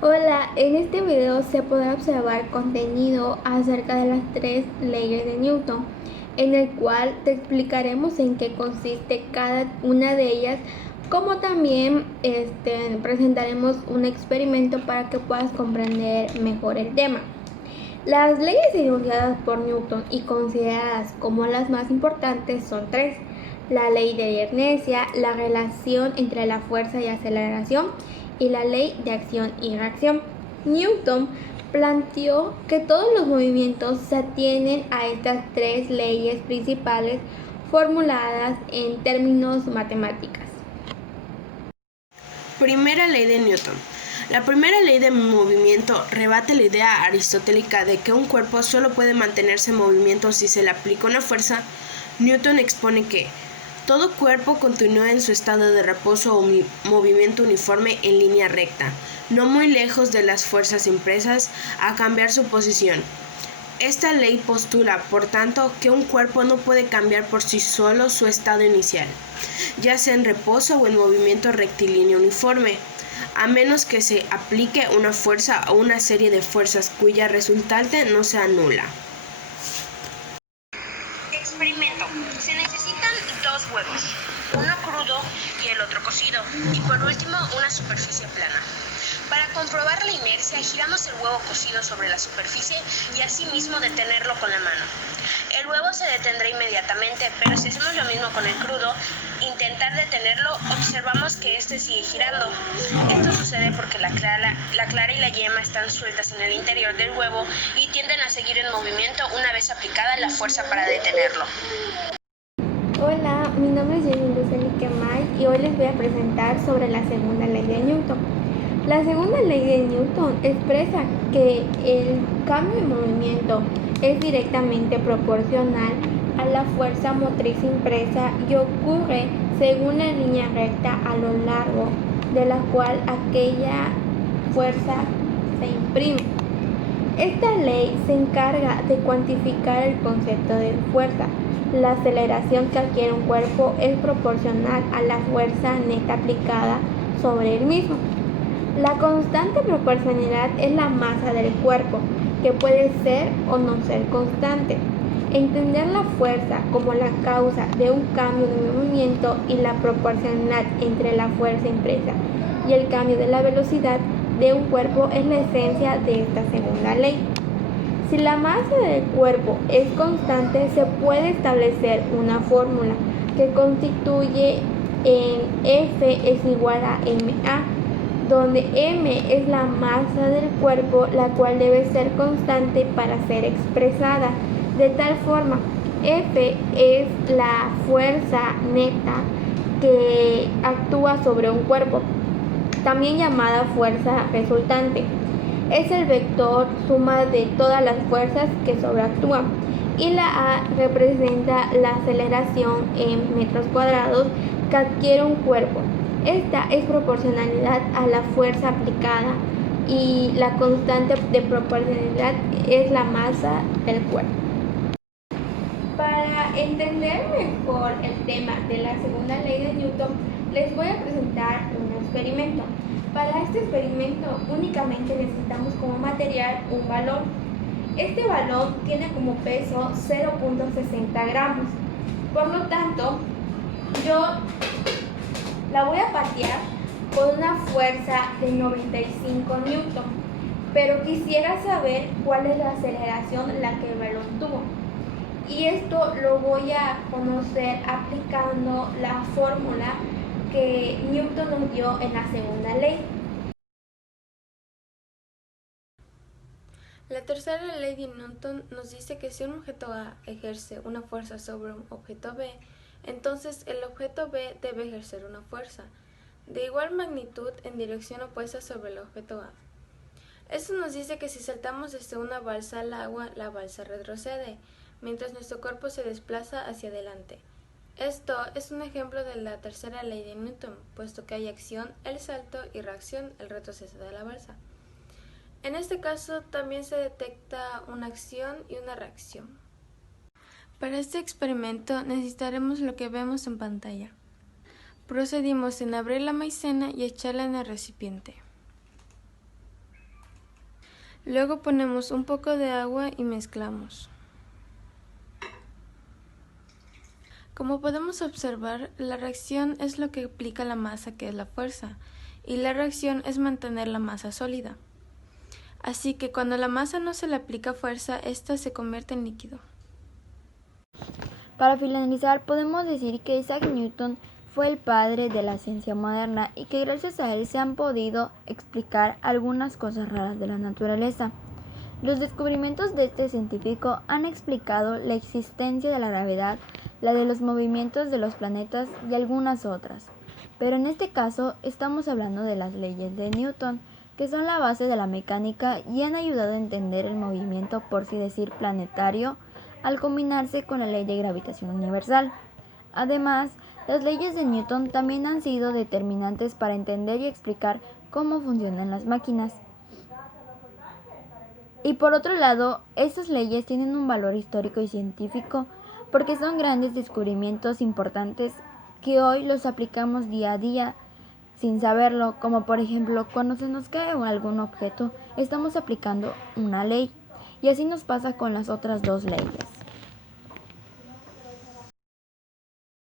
Hola, en este video se podrá observar contenido acerca de las tres leyes de Newton, en el cual te explicaremos en qué consiste cada una de ellas, como también presentaremos un experimento para que puedas comprender mejor el tema. Las leyes enunciadas por Newton y consideradas como las más importantes son tres: la ley de inercia, la relación entre la fuerza y aceleración, y la ley de acción y reacción. Newton planteó que todos los movimientos se atienen a estas tres leyes principales formuladas en términos matemáticos. Primera ley de Newton. La primera ley de movimiento rebate la idea aristotélica de que un cuerpo solo puede mantenerse en movimiento si se le aplica una fuerza. Newton expone que todo cuerpo continúa en su estado de reposo o movimiento uniforme en línea recta, no muy lejos de las fuerzas impresas a cambiar su posición. Esta ley postula, por tanto, que un cuerpo no puede cambiar por sí solo su estado inicial, ya sea en reposo o en movimiento rectilíneo uniforme, a menos que se aplique una fuerza o una serie de fuerzas cuya resultante no sea nula. Experimento. Se necesitan dos huevos, uno crudo y el otro cocido, y por último una superficie plana. Para comprobar la inercia, giramos el huevo cocido sobre la superficie y asimismo detenerlo con la mano. El huevo se detendrá inmediatamente, pero si hacemos lo mismo con el crudo, intentar detenerlo, observamos que este sigue girando. Esto sucede porque la clara y la yema están sueltas en el interior del huevo y tienden a seguir en movimiento una vez aplicada la fuerza para detenerlo. Hola, mi nombre es Jenny Lucelique May y hoy les voy a presentar sobre la segunda ley de Newton. La segunda ley de Newton expresa que el cambio de movimiento es directamente proporcional a la fuerza motriz impresa y ocurre según la línea recta a lo largo de la cual aquella fuerza se imprime. Esta ley se encarga de cuantificar el concepto de fuerza. La aceleración que adquiere un cuerpo es proporcional a la fuerza neta aplicada sobre el mismo. La constante proporcionalidad es la masa del cuerpo, que puede ser o no ser constante. Entender la fuerza como la causa de un cambio de movimiento y la proporcionalidad entre la fuerza impresa y el cambio de la velocidad de un cuerpo es la esencia de esta segunda ley. Si la masa del cuerpo es constante, se puede establecer una fórmula que constituye en F es igual a ma, donde m es la masa del cuerpo, la cual debe ser constante para ser expresada. De tal forma, F es la fuerza neta que actúa sobre un cuerpo, también llamada fuerza resultante. Es el vector suma de todas las fuerzas que sobreactúan, y la A representa la aceleración en metros cuadrados que adquiere un cuerpo. Esta es proporcionalidad a la fuerza aplicada y la constante de proporcionalidad es la masa del cuerpo. Para entender mejor el tema de la segunda ley de Newton, les voy a presentar un experimento. Para este experimento únicamente necesitamos como material un balón. Este balón tiene como peso 0.60 gramos. Por lo tanto, yo la voy a patear con una fuerza de 95 newton. Pero quisiera saber cuál es la aceleración en la que el balón tuvo. Y esto lo voy a conocer aplicando la fórmula que Newton nos dio en la segunda ley. La tercera ley de Newton nos dice que si un objeto A ejerce una fuerza sobre un objeto B, entonces el objeto B debe ejercer una fuerza de igual magnitud en dirección opuesta sobre el objeto A. Esto nos dice que si saltamos desde una balsa al agua, la balsa retrocede, mientras nuestro cuerpo se desplaza hacia adelante. Esto es un ejemplo de la tercera ley de Newton, puesto que hay acción, el salto, y reacción, el retroceso de la balsa. En este caso también se detecta una acción y una reacción. Para este experimento necesitaremos lo que vemos en pantalla. Procedimos en abrir la maicena y echarla en el recipiente. Luego ponemos un poco de agua y mezclamos. Como podemos observar, la reacción es lo que aplica la masa, que es la fuerza, y la reacción es mantener la masa sólida. Así que cuando la masa no se le aplica fuerza, ésta se convierte en líquido. Para finalizar, podemos decir que Isaac Newton fue el padre de la ciencia moderna y que gracias a él se han podido explicar algunas cosas raras de la naturaleza. Los descubrimientos de este científico han explicado la existencia de la gravedad, la de los movimientos de los planetas y algunas otras. Pero en este caso estamos hablando de las leyes de Newton, que son la base de la mecánica y han ayudado a entender el movimiento, por así decir, planetario, al combinarse con la ley de gravitación universal. Además, las leyes de Newton también han sido determinantes para entender y explicar cómo funcionan las máquinas. Y por otro lado, estas leyes tienen un valor histórico y científico porque son grandes descubrimientos importantes que hoy los aplicamos día a día sin saberlo, como por ejemplo cuando se nos cae algún objeto, estamos aplicando una ley y así nos pasa con las otras dos leyes.